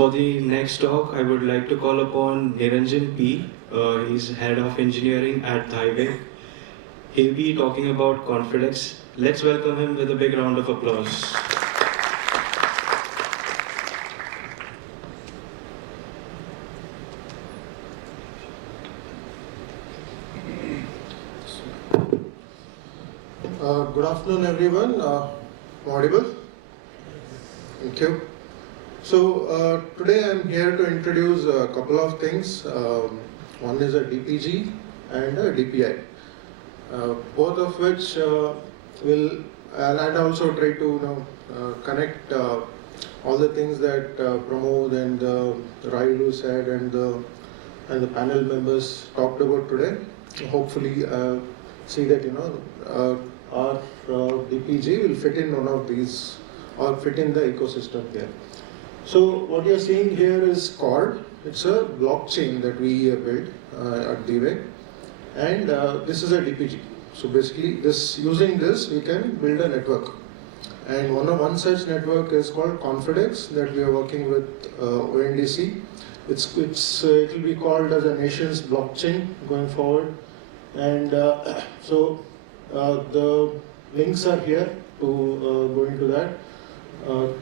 For the next talk, I would like to call upon Niranjan P. He's head of engineering at Dhiway. He'll be talking about Confidex. Let's welcome him with a big round of applause. Good afternoon, everyone. Audible? Thank you. So today I'm here to introduce a couple of things. One is a DPG and a DPI, both of which will, and also try to connect all the things that Pramod and Railu said and the panel members talked about today. Hopefully, see that our DPG will fit in one of these or fit in the ecosystem here. So what you're seeing here is Cord. It's a blockchain that we built at Dhiway, and this is a DPG. So basically, using this we can build a network, and one such network is called Confidex that we are working with ONDC. It will be called as a nation's blockchain going forward, and so the links are here to go into that.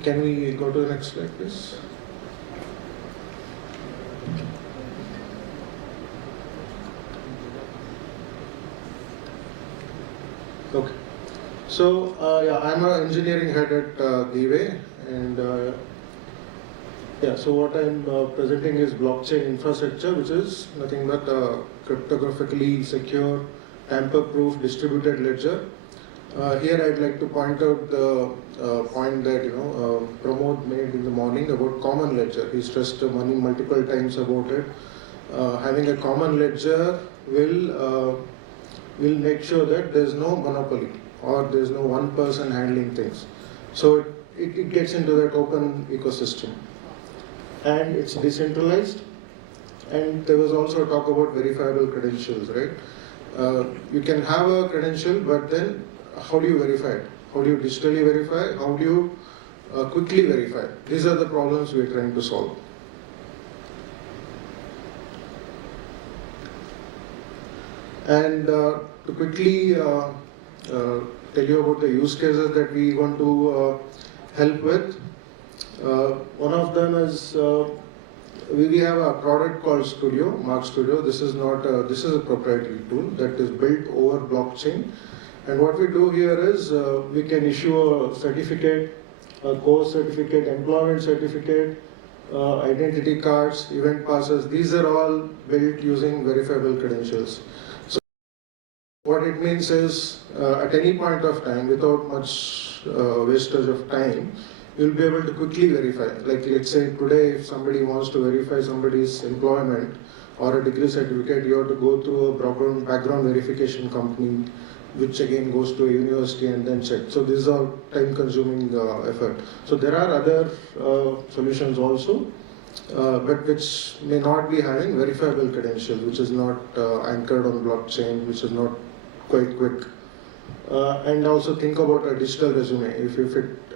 Can we go to the next slide, please? Okay. So I'm an engineering head at Dhiway, and so what I'm presenting is blockchain infrastructure, which is nothing but a cryptographically secure, tamper-proof distributed ledger. Here I'd like to point out the point that Pramod made in the morning about common ledger. He stressed multiple times about it. Having a common ledger will make sure that there's no monopoly or there's no one person handling things. So it gets into that open ecosystem, and it's decentralized. And there was also talk about verifiable credentials, right? You can have a credential, but then how do you verify it? How do you digitally verify? How do you quickly verify? These are the problems we're trying to solve. And to quickly tell you about the use cases that we want to help with, one of them is we have a product called Studio, Mark Studio. This is a proprietary tool that is built over blockchain. And what we do here is we can issue a certificate, a course certificate, employment certificate, identity cards, event passes. These are all built using verifiable credentials. So what it means is at any point of time, without much wastage of time, you'll be able to quickly verify. Like let's say today, if somebody wants to verify somebody's employment or a degree certificate, you have to go through a background verification company, which again goes to a university and then check. So this is a time-consuming effort. So there are other solutions also, but which may not be having verifiable credentials, which is not anchored on blockchain, which is not quite quick. And also think about a digital resume.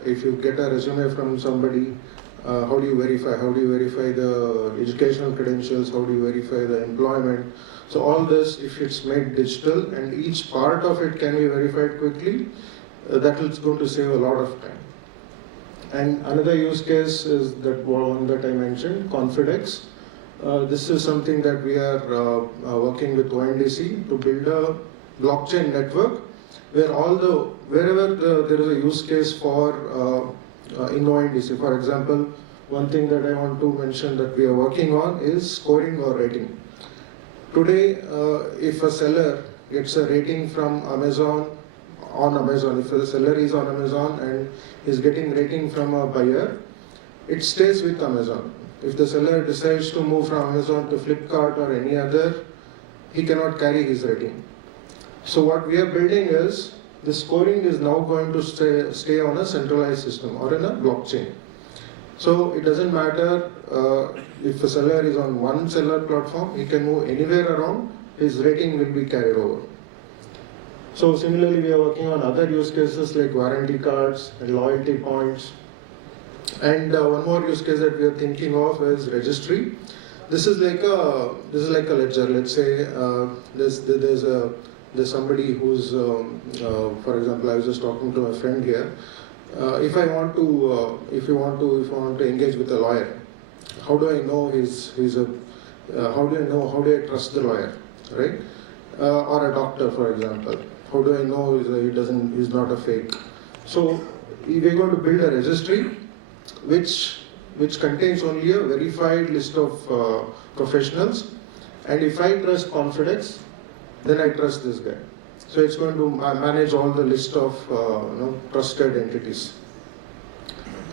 If you get a resume from somebody, how do you verify? How do you verify the educational credentials? How do you verify the employment? So all this, if it's made digital and each part of it can be verified quickly, that is going to save a lot of time. And another use case is that one that I mentioned, Confidex. This is something that we are working with ONDC to build a blockchain network where wherever there is a use case for in ONDC. For example, one thing that I want to mention that we are working on is scoring or rating. Today, if a seller gets a rating from Amazon, if the seller is on Amazon and is getting rating from a buyer, it stays with Amazon. If the seller decides to move from Amazon to Flipkart or any other, he cannot carry his rating. So what we are building is, the scoring is now going to stay on a centralized system or in a blockchain. So it doesn't matter if a seller is on one seller platform, he can move anywhere around, his rating will be carried over. So similarly, we are working on other use cases like warranty cards and loyalty points. And one more use case that we are thinking of is registry. This is like a ledger. Let's say there's somebody who's, for example, I was just talking to my friend here. If you want to engage with a lawyer, how do I know how do I trust the lawyer, right? Or a doctor, for example. How do I know he's not a fake? So we're going to build a registry which contains only a verified list of professionals, and if I trust Confidex, then I trust this guy. So it's going to manage all the list of trusted entities.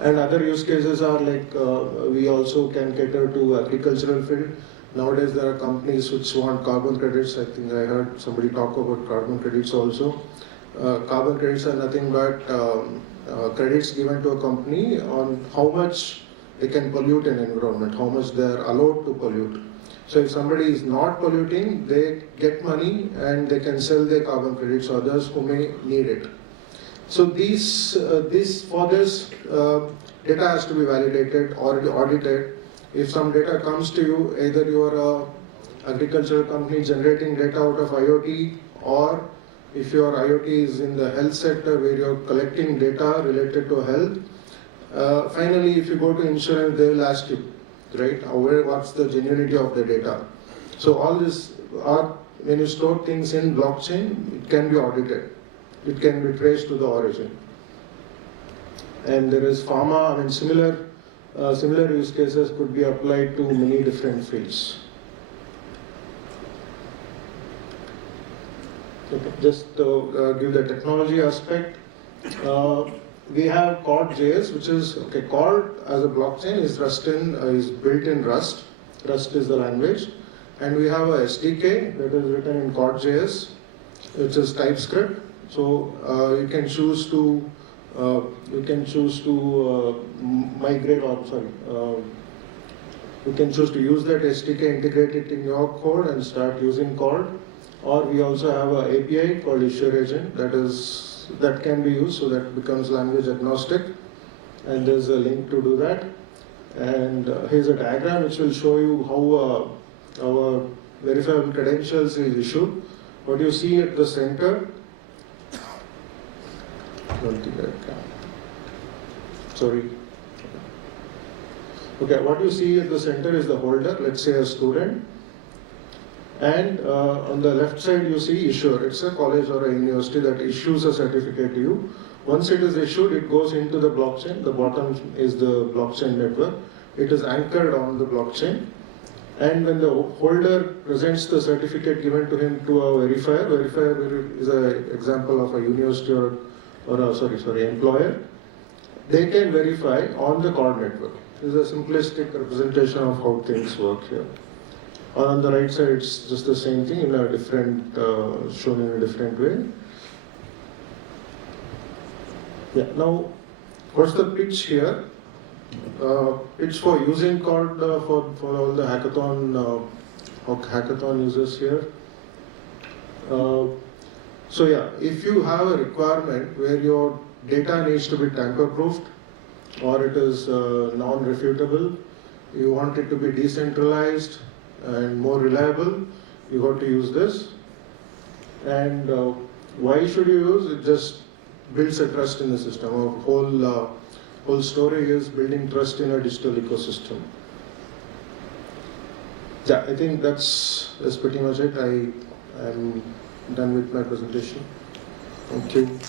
And other use cases are like we also can cater to agricultural field. Nowadays there are companies which want carbon credits. I think I heard somebody talk about carbon credits also. Carbon credits are nothing but credits given to a company on how much they can pollute an environment, how much they are allowed to pollute. So if somebody is not polluting, they get money and they can sell their carbon credits to others who may need it. So data has to be validated or audited. If some data comes to you, either you are an agricultural company generating data out of IoT, or if your IoT is in the health sector where you're collecting data related to health. Finally, if you go to insurance, they will ask you, right, what's the genuinity of the data. So all this when you store things in blockchain, it can be audited. It can be traced to the origin. And there is pharma, I mean similar use cases could be applied to many different fields. Okay, just to give the technology aspect, we have Cord.js, which is Cord as a blockchain is built in Rust. Rust is the language, and we have a SDK that is written in Cord.js, which is TypeScript. So you can choose to migrate, or you can choose to use that SDK, integrate it in your code, and start using Cord. Or we also have an API called Issuer Agent that can be used, so that it becomes language agnostic. And there's a link to do that. And here's a diagram which will show you how our verifiable credentials is issued. What you see at the center, don't think I can. Sorry. Okay, what you see at the center is the holder, let's say a student. And on the left side you see issuer. It's a college or a university that issues a certificate to you. Once it is issued, it goes into the blockchain. The bottom is the blockchain network. It is anchored on the blockchain. And when the holder presents the certificate given to him to a verifier is an example of a university or employer, they can verify on the Cord network. This is a simplistic representation of how things work here. On the right side, it's just the same thing in a different, shown in a different way. Yeah. Now, what's the pitch here? Pitch for using Cord for all the hackathon users here. So yeah, if you have a requirement where your data needs to be tamper-proofed or it is non-refutable, you want it to be decentralized and more reliable, you got to use this. And why should you use it? Just builds a trust in the system. Our whole story is building trust in a digital ecosystem. Yeah, I think that's pretty much it. I'm done with my presentation. Thank you.